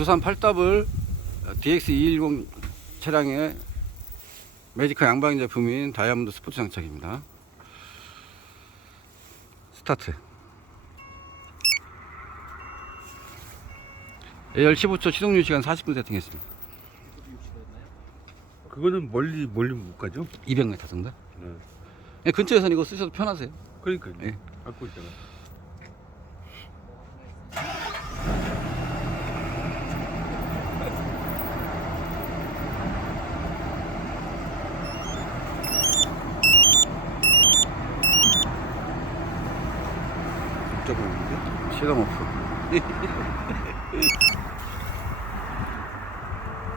두산 8W DX210 차량의 매지카 양방 제품인 다이아몬드 스포츠 장착입니다. 스타트. AR 15초 시동 유지시간 40분 세팅했습니다. 그거는 멀리 못 가죠? 200m 정도? 네. 예, 근처에서는 이거 쓰셔도 편하세요. 그러니까요. 예. 갖고 있잖아. 진짜 보이는데? 시동 오프.